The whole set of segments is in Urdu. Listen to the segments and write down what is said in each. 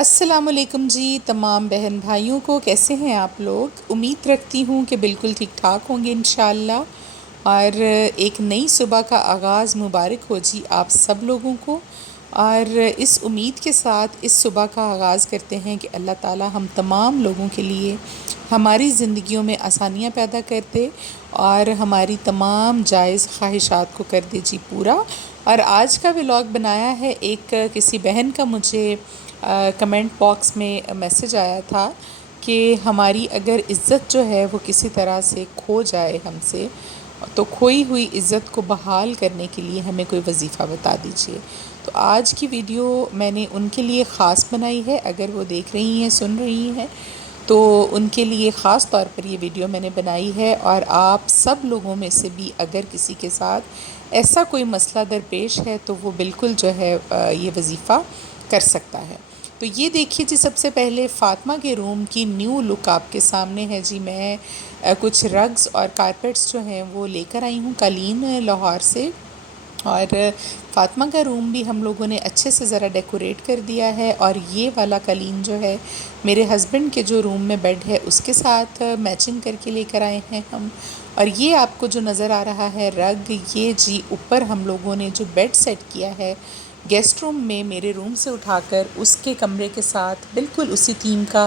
السلام علیکم جی تمام بہن بھائیوں کو، کیسے ہیں آپ لوگ؟ امید رکھتی ہوں کہ بالکل ٹھیک ٹھاک ہوں گے انشاءاللہ۔ اور ایک نئی صبح کا آغاز مبارک ہو جی آپ سب لوگوں کو۔ اور اس امید کے ساتھ اس صبح کا آغاز کرتے ہیں کہ اللہ تعالی ہم تمام لوگوں کے لیے ہماری زندگیوں میں آسانیاں پیدا کر دے اور ہماری تمام جائز خواہشات کو کر دے جی پورا۔ اور آج کا ولاگ بنایا ہے ایک کسی بہن کا، مجھے کمنٹ باکس میں میسج آیا تھا کہ ہماری اگر عزت جو ہے وہ کسی طرح سے کھو جائے ہم سے، تو کھوئی ہوئی عزت کو بحال کرنے کے لیے ہمیں کوئی وظیفہ بتا دیجیے۔ تو آج کی ویڈیو میں نے ان کے لیے خاص بنائی ہے، اگر وہ دیکھ رہی ہیں سن رہی ہیں تو ان کے لیے خاص طور پر یہ ویڈیو میں نے بنائی ہے۔ اور آپ سب لوگوں میں سے بھی اگر کسی کے ساتھ ایسا کوئی مسئلہ درپیش ہے تو وہ بالکل جو ہے یہ وظیفہ کر سکتا ہے۔ تو یہ دیکھیے جی، سب سے پہلے فاطمہ کے روم کی نیو لک آپ کے سامنے ہے جی۔ میں کچھ رگز اور کارپیٹس جو ہیں وہ لے کر آئی ہوں قالین لاہور سے، اور فاطمہ کا روم بھی ہم لوگوں نے اچھے سے ذرا ڈیکوریٹ کر دیا ہے۔ اور یہ والا قالین جو ہے میرے ہسبینڈ کے جو روم میں بیڈ ہے اس کے ساتھ میچنگ کر کے لے کر آئے ہیں ہم۔ اور یہ آپ کو جو نظر آ رہا ہے رگ، یہ جی اوپر ہم لوگوں نے جو بیڈ سیٹ کیا ہے گیسٹ روم میں میرے روم سے اٹھا کر، اس کے کمرے کے ساتھ بالکل اسی تھیم کا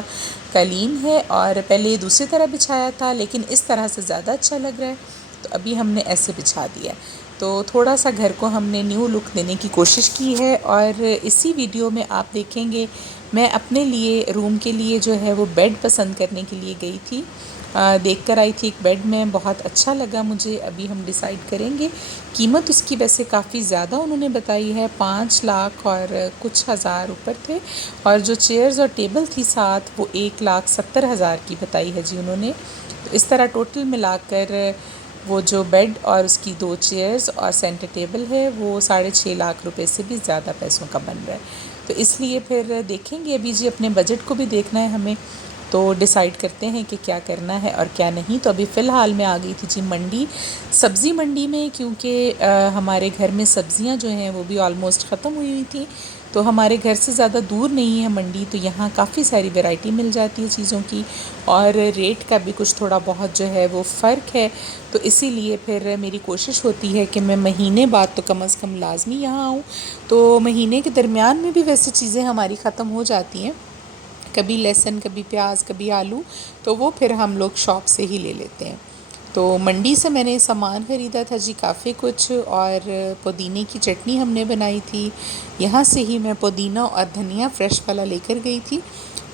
قالین ہے۔ اور پہلے یہ دوسری طرح بچھایا تھا لیکن اس طرح سے زیادہ اچھا لگ رہا ہے تو ابھی ہم نے ایسے بچھا دیا ہے۔ تو تھوڑا سا گھر کو ہم نے نیو لک دینے کی کوشش کی ہے۔ اور اسی ویڈیو میں آپ دیکھیں گے میں اپنے لیے روم کے لیے جو ہے وہ بیڈ پسند کرنے کے لیے گئی تھی، دیکھ کر آئی تھی ایک بیڈ، میں بہت اچھا لگا مجھے۔ ابھی ہم ڈیسائیڈ کریں گے۔ قیمت اس کی ویسے کافی زیادہ انہوں نے بتائی ہے، 5 لاکھ اور کچھ ہزار اوپر تھے۔ اور جو چیئرز اور ٹیبل تھی ساتھ وہ 1,70,000 کی بتائی ہے جی انہوں نے۔ تو اس طرح ٹوٹل ملا کر وہ جو بیڈ اور اس کی 2 چیئرز اور سینٹر ٹیبل ہے وہ 6.5 لاکھ روپے سے بھی زیادہ پیسوں کا بن رہا ہے۔ تو اس لیے پھر دیکھیں گے ابھی جی، اپنے بجٹ کو بھی دیکھنا ہے ہمیں، تو ڈیسائیڈ کرتے ہیں کہ کیا کرنا ہے اور کیا نہیں۔ تو ابھی فی الحال میں آ گئی تھی جی منڈی، سبزی منڈی میں، کیونکہ ہمارے گھر میں سبزیاں جو ہیں وہ بھی آلموسٹ ختم ہوئی ہوئی تھیں۔ تو ہمارے گھر سے زیادہ دور نہیں ہے منڈی، تو یہاں کافی ساری ویرائٹی مل جاتی ہے چیزوں کی، اور ریٹ کا بھی کچھ تھوڑا بہت جو ہے وہ فرق ہے۔ تو اسی لیے پھر میری کوشش ہوتی ہے کہ میں مہینے بعد تو کم از کم لازمی یہاں آؤں۔ تو مہینے کے درمیان میں بھی ویسے چیزیں ہماری ختم ہو جاتی ہیں، کبھی لہسن، کبھی پیاز، کبھی آلو، تو وہ پھر ہم لوگ شاپ سے ہی لے لیتے ہیں۔ تو منڈی سے میں نے سامان خریدا تھا جی کافی کچھ، اور پودینے کی چٹنی ہم نے بنائی تھی، یہاں سے ہی میں پودینہ اور دھنیا فریش والا لے کر گئی تھی۔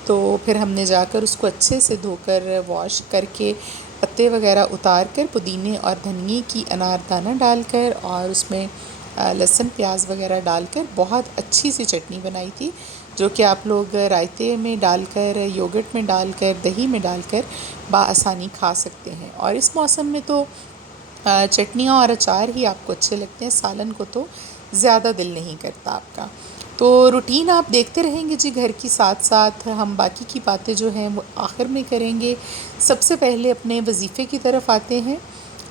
تو پھر ہم نے جا کر اس کو اچھے سے دھو کر واش کر کے پتے وغیرہ اتار کر پودینے اور دھنیے کی انار دانہ ڈال کر اور اس میں لہسن پیاز وغیرہ ڈال کر بہت اچھی سی چٹنی بنائی تھی، جو کہ آپ لوگ رائتے میں ڈال کر، یوگرٹ میں ڈال کر، دہی میں ڈال کر بآسانی کھا سکتے ہیں۔ اور اس موسم میں تو چٹنیاں اور اچار ہی آپ کو اچھے لگتے ہیں، سالن کو تو زیادہ دل نہیں کرتا آپ کا۔ تو روٹین آپ دیکھتے رہیں گے جی گھر کی، ساتھ ساتھ ہم باقی کی باتیں جو ہیں وہ آخر میں کریں گے۔ سب سے پہلے اپنے وظیفے کی طرف آتے ہیں۔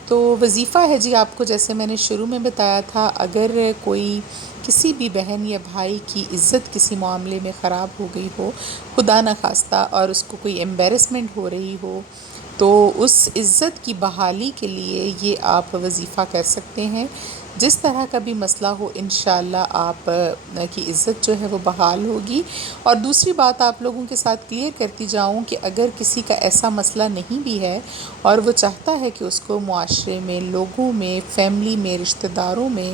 تو وظیفہ ہے جی، آپ کو جیسے میں نے شروع میں بتایا تھا، اگر کوئی کسی بھی بہن یا بھائی کی عزت کسی معاملے میں خراب ہو گئی ہو، خدا نخواستہ، اور اس کو کوئی ایمبیرسمنٹ ہو رہی ہو، تو اس عزت کی بحالی کے لیے یہ آپ وظیفہ کر سکتے ہیں۔ جس طرح کا بھی مسئلہ ہو انشاءاللہ آپ کی عزت جو ہے وہ بحال ہوگی۔ اور دوسری بات آپ لوگوں کے ساتھ کلیئر کرتی جاؤں کہ اگر کسی کا ایسا مسئلہ نہیں بھی ہے اور وہ چاہتا ہے کہ اس کو معاشرے میں، لوگوں میں، فیملی میں، رشتہ داروں میں،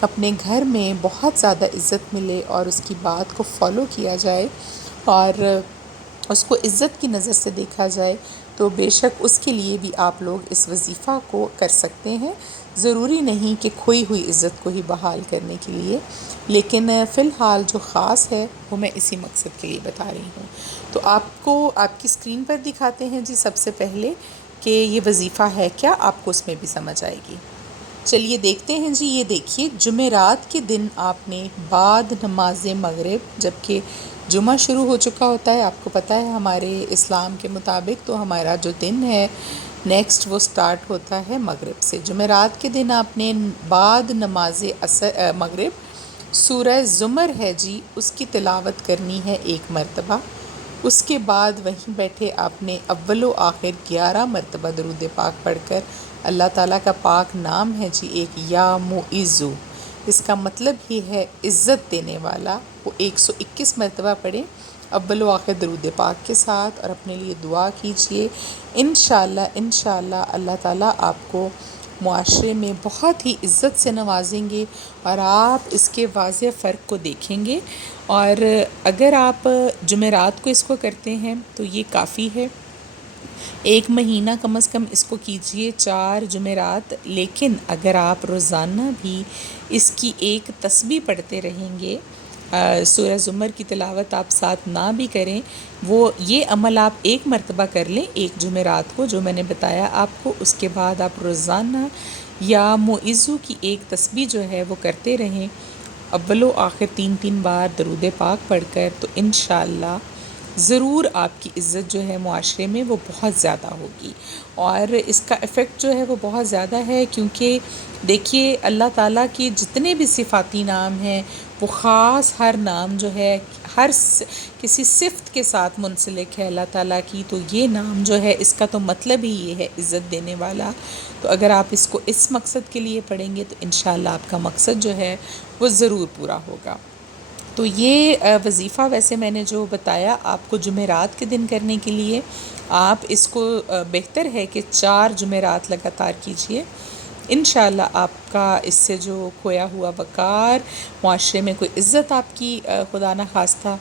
اپنے گھر میں بہت زیادہ عزت ملے اور اس کی بات کو فالو کیا جائے اور اس کو عزت کی نظر سے دیکھا جائے، تو بے شک اس کے لیے بھی آپ لوگ اس وظیفہ کو کر سکتے ہیں۔ ضروری نہیں کہ کھوئی ہوئی عزت کو ہی بحال کرنے کے لیے، لیکن فی الحال جو خاص ہے وہ میں اسی مقصد کے لیے بتا رہی ہوں۔ تو آپ کو آپ کی اسکرین پر دکھاتے ہیں جی سب سے پہلے کہ یہ وظیفہ ہے کیا، آپ کو اس میں بھی سمجھ آئے گی۔ چلیے دیکھتے ہیں جی۔ یہ دیکھیے، جمعرات کے دن آپ نے بعد نماز مغرب، جبکہ جمعہ شروع ہو چکا ہوتا ہے، آپ کو پتہ ہے ہمارے اسلام کے مطابق، تو ہمارا جو دن ہے نیکسٹ وہ سٹارٹ ہوتا ہے مغرب سے۔ جمعرات کے دن آپ نے بعد نماز مغرب سورہ زمر ہے جی، اس کی تلاوت کرنی ہے 1 مرتبہ۔ اس کے بعد وہیں بیٹھے آپ نے اول و آخر 11 مرتبہ درود پاک پڑھ کر، اللہ تعالیٰ کا پاک نام ہے جی ایک یا معزو، اس کا مطلب ہی ہے عزت دینے والا، وہ 121 مرتبہ پڑھیں اول و آخر درود پاک کے ساتھ، اور اپنے لیے دعا کیجئے۔ انشاءاللہ اللہ تعالیٰ آپ کو معاشرے میں بہت ہی عزت سے نوازیں گے، اور آپ اس کے واضح فرق کو دیکھیں گے۔ اور اگر آپ جمعرات کو اس کو کرتے ہیں تو یہ کافی ہے، 1 مہینہ کم از کم اس کو کیجئے 4 جمعرات۔ لیکن اگر آپ روزانہ بھی اس کی ایک تسبیح پڑھتے رہیں گے، سورہ زمر کی تلاوت آپ ساتھ نہ بھی کریں، وہ یہ عمل آپ 1 مرتبہ کر لیں 1 جمعرات کو جو میں نے بتایا آپ کو، اس کے بعد آپ روزانہ یا معزو کی ایک تسبیح جو ہے وہ کرتے رہیں اول و آخر 3 بار درود پاک پڑھ کر، تو انشاءاللہ ضرور آپ کی عزت جو ہے معاشرے میں وہ بہت زیادہ ہوگی۔ اور اس کا ایفیکٹ جو ہے وہ بہت زیادہ ہے، کیونکہ دیکھیے اللہ تعالیٰ کے جتنے بھی صفاتی نام ہیں وہ خاص ہر نام جو ہے کسی صفت کے ساتھ منسلک ہے اللہ تعالیٰ کی، تو یہ نام جو ہے اس کا تو مطلب ہی یہ ہے عزت دینے والا۔ تو اگر آپ اس کو اس مقصد کے لیے پڑھیں گے تو انشاءاللہ آپ کا مقصد جو ہے وہ ضرور پورا ہوگا۔ تو یہ وظیفہ ویسے میں نے جو بتایا آپ کو جمعرات کے دن کرنے کے لیے، آپ اس کو بہتر ہے کہ 4 جمعرات لگاتار کیجئے۔ انشاءاللہ آپ کا اس سے جو کھویا ہوا وقار، معاشرے میں کوئی عزت آپ کی خدا نخواستہ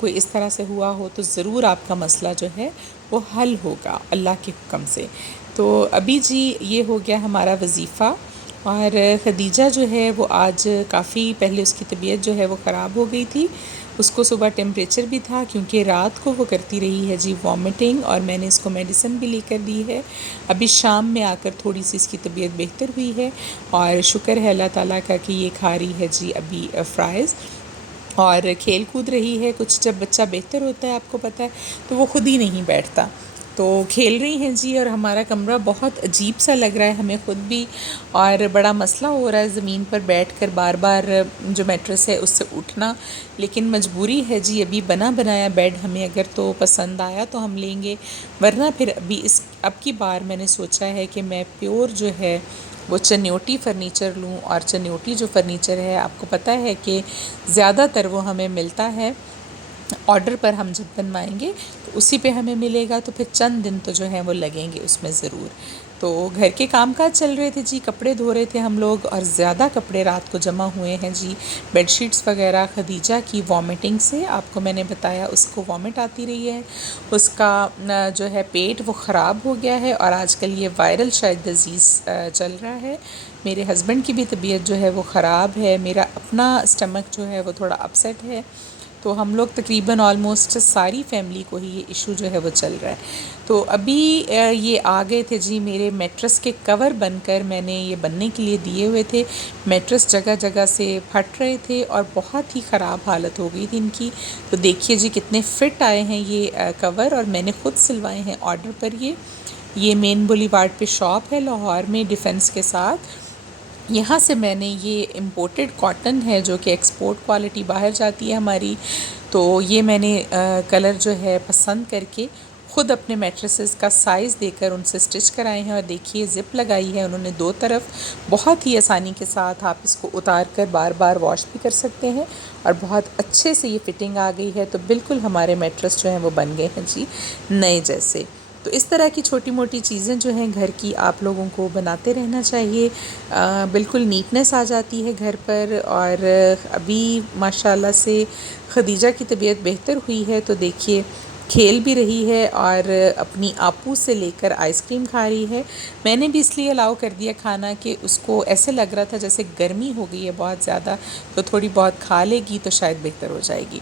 کوئی اس طرح سے ہوا ہو، تو ضرور آپ کا مسئلہ جو ہے وہ حل ہوگا اللہ کے حکم سے۔ تو ابھی جی یہ ہو گیا ہمارا وظیفہ۔ اور خدیجہ جو ہے وہ آج کافی پہلے اس کی طبیعت جو ہے وہ خراب ہو گئی تھی، اس کو صبح ٹیمپریچر بھی تھا، کیونکہ رات کو وہ کرتی رہی ہے جی وامٹنگ، اور میں نے اس کو میڈیسن بھی لے کر دی ہے۔ ابھی شام میں آ کر تھوڑی سی اس کی طبیعت بہتر ہوئی ہے، اور شکر ہے اللہ تعالیٰ کا کہ یہ کھا رہی ہے جی ابھی فرائز، اور کھیل کود رہی ہے۔ کچھ جب بچہ بہتر ہوتا ہے آپ کو پتہ ہے تو وہ خود ہی نہیں بیٹھتا، تو کھیل رہی ہیں جی۔ اور ہمارا کمرہ بہت عجیب سا لگ رہا ہے ہمیں خود بھی، اور بڑا مسئلہ ہو رہا ہے زمین پر بیٹھ کر بار بار جو میٹرس ہے اس سے اٹھنا، لیکن مجبوری ہے جی۔ ابھی بنا بنایا بیڈ ہمیں اگر تو پسند آیا تو ہم لیں گے، ورنہ پھر اب کی بار میں نے سوچا ہے کہ میں پیور جو ہے وہ چنیوٹی فرنیچر لوں، اور چنیوٹی جو فرنیچر ہے آپ کو پتہ ہے کہ زیادہ تر وہ ہمیں ملتا ہے آرڈر پر، ہم جب بنوائیں گے تو اسی پہ ہمیں ملے گا، تو پھر چند دن تو جو ہیں وہ لگیں گے اس میں ضرور۔ تو گھر کے کام کاج چل رہے تھے جی، کپڑے دھو رہے تھے ہم لوگ، اور زیادہ کپڑے رات کو جمع ہوئے ہیں جی، بیڈ شیٹس وغیرہ۔ خدیجہ کی وامٹنگ سے آپ کو میں نے بتایا اس کو وامٹ آتی رہی ہے، اس کا جو ہے پیٹ وہ خراب ہو گیا ہے، اور آج کل یہ وائرل شاید ڈیزیز چل رہا ہے۔ میرے ہسبینڈ کی بھی طبیعت جو ہے وہ خراب ہے، میرا اپنا اسٹمک جو ہے وہ تھوڑا اپسیٹ ہے، تو ہم لوگ تقریباً آلموسٹ ساری فیملی کو ہی یہ ایشو جو ہے وہ چل رہا ہے۔ تو ابھی یہ آ گئے تھے جی میرے میٹرس کے کور بن کر، میں نے یہ بننے کے لیے دیے ہوئے تھے، میٹرس جگہ جگہ سے پھٹ رہے تھے اور بہت ہی خراب حالت ہو گئی تھی ان کی۔ تو دیکھیے جی کتنے فٹ آئے ہیں یہ کور، اور میں نے خود سلوائے ہیں آرڈر پر۔ یہ مین بولیوارڈ پہ شاپ ہے لاہور میں ڈیفنس کے ساتھ، یہاں سے میں نے یہ امپورٹڈ کاٹن ہے جو کہ ایکسپورٹ کوالٹی باہر جاتی ہے ہماری، تو یہ میں نے کلر جو ہے پسند کر کے خود اپنے میٹریسز کا سائز دے کر ان سے سٹچ کرائے ہیں، اور دیکھیے زپ لگائی ہے انہوں نے 2 طرف، بہت ہی آسانی کے ساتھ آپ اس کو اتار کر بار بار واش بھی کر سکتے ہیں، اور بہت اچھے سے یہ فٹنگ آ گئی ہے، تو بالکل ہمارے میٹرس جو ہیں وہ بن گئے ہیں جی نئے جیسے۔ تو اس طرح کی چھوٹی موٹی چیزیں جو ہیں گھر کی آپ لوگوں کو بناتے رہنا چاہیے، بالکل نیٹنس آ جاتی ہے گھر پر۔ اور ابھی ماشاءاللہ سے خدیجہ کی طبیعت بہتر ہوئی ہے، تو دیکھیے کھیل بھی رہی ہے، اور اپنی آپو سے لے کر آئس کریم کھا رہی ہے۔ میں نے بھی اس لیے الاؤ کر دیا کھانا کہ اس کو ایسے لگ رہا تھا جیسے گرمی ہو گئی ہے بہت زیادہ، تو تھوڑی بہت کھا لے گی تو شاید بہتر ہو جائے گی۔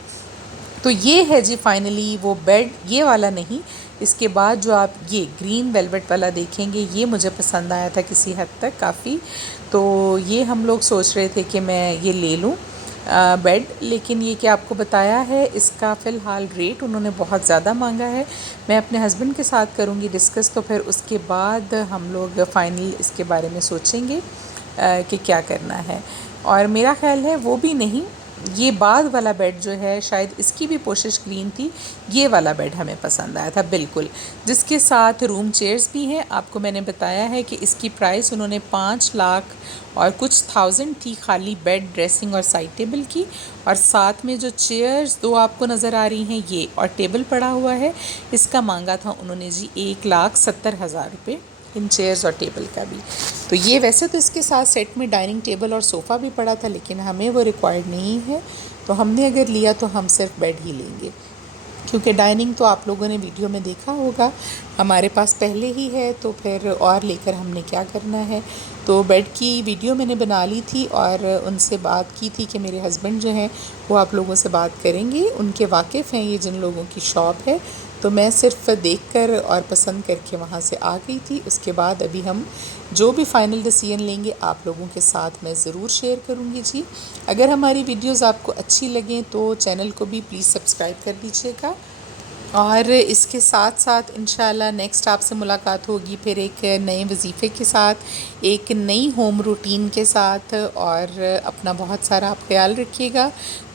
تو یہ ہے جی فائنلی وہ بیڈ، یہ والا نہیں، اس کے بعد جو آپ یہ گرین ویلویٹ والا دیکھیں گے یہ مجھے پسند آیا تھا کسی حد تک کافی، تو یہ ہم لوگ سوچ رہے تھے کہ میں یہ لے لوں بیڈ، لیکن یہ کہ آپ کو بتایا ہے اس کا فی الحال ریٹ انہوں نے بہت زیادہ مانگا ہے۔ میں اپنے ہسبینڈ کے ساتھ کروں گی ڈسکس، تو پھر اس کے بعد ہم لوگ فائنل اس کے بارے میں سوچیں گے۔ کہ کیا کرنا ہے. اور میرا خیال ہے وہ بھی نہیں، یہ بعد والا بیڈ جو ہے شاید اس کی بھی پوشش کلین تھی، یہ والا بیڈ ہمیں پسند آیا تھا بالکل، جس کے ساتھ روم چیئرز بھی ہیں. آپ کو میں نے بتایا ہے کہ اس کی پرائس انہوں نے 5 لاکھ اور کچھ تھاؤزنڈ تھی خالی بیڈ، ڈریسنگ اور سائڈ ٹیبل کی. اور ساتھ میں جو چیئرز دو آپ کو نظر آ رہی ہیں یہ اور ٹیبل پڑا ہوا ہے، اس کا مانگا تھا انہوں نے جی 1,70,000 روپے، ان چیئرز اور ٹیبل کا بھی. تو یہ ویسے تو اس کے ساتھ سیٹ میں ڈائننگ ٹیبل اور صوفہ بھی پڑا تھا، لیکن ہمیں وہ ریکوائرڈ نہیں ہے، تو ہم نے اگر لیا تو ہم صرف بیڈ ہی لیں گے، کیونکہ ڈائننگ تو آپ لوگوں نے ویڈیو میں دیکھا ہوگا ہمارے پاس پہلے ہی ہے، تو پھر اور لے کر ہم نے کیا کرنا ہے. تو بیڈ کی ویڈیو میں نے بنا لی تھی اور ان سے بات کی تھی کہ میرے ہسبینڈ جو ہیں وہ آپ لوگوں سے بات کریں گے، ان کے واقف ہیں یہ جن لوگوں کی شاپ ہے. تو میں صرف دیکھ کر اور پسند کر کے وہاں سے آ گئی تھی. اس کے بعد ابھی ہم جو بھی فائنل ڈیسیژن لیں گے آپ لوگوں کے ساتھ میں ضرور شیئر کروں گی جی. اگر ہماری ویڈیوز آپ کو اچھی لگیں تو چینل کو بھی پلیز سبسکرائب کر دیجیے گا. اور اس کے ساتھ ساتھ انشاءاللہ نیکسٹ آپ سے ملاقات ہوگی پھر ایک نئے وظیفے کے ساتھ، ایک نئی ہوم روٹین کے ساتھ. اور اپنا بہت سارا آپ خیال رکھیے گا.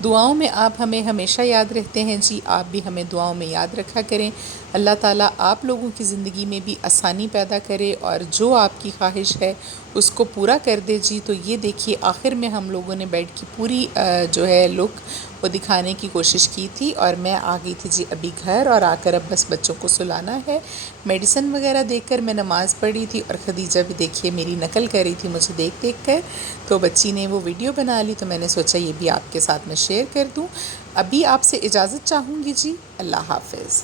دعاؤں میں آپ ہمیں ہمیشہ یاد رہتے ہیں جی، آپ بھی ہمیں دعاؤں میں یاد رکھا کریں. اللہ تعالیٰ آپ لوگوں کی زندگی میں بھی آسانی پیدا کرے اور جو آپ کی خواہش ہے اس کو پورا کر دے جی. تو یہ دیکھیے آخر میں ہم لوگوں نے بیڈ کی پوری جو ہے لک وہ دکھانے کی کوشش کی تھی، اور میں آ گئی تھی جی ابھی گھر، اور آ کر اب بس بچوں کو سلانا ہے. میڈیسن وغیرہ دیکھ کر میں نماز پڑھی تھی، اور خدیجہ بھی دیکھیے میری نقل کر رہی تھی مجھے دیکھ دیکھ کر، تو بچی نے وہ ویڈیو بنا لی، تو میں نے سوچا یہ بھی آپ کے ساتھ میں شیئر کر دوں. ابھی آپ سے اجازت چاہوں گی جی، اللہ حافظ.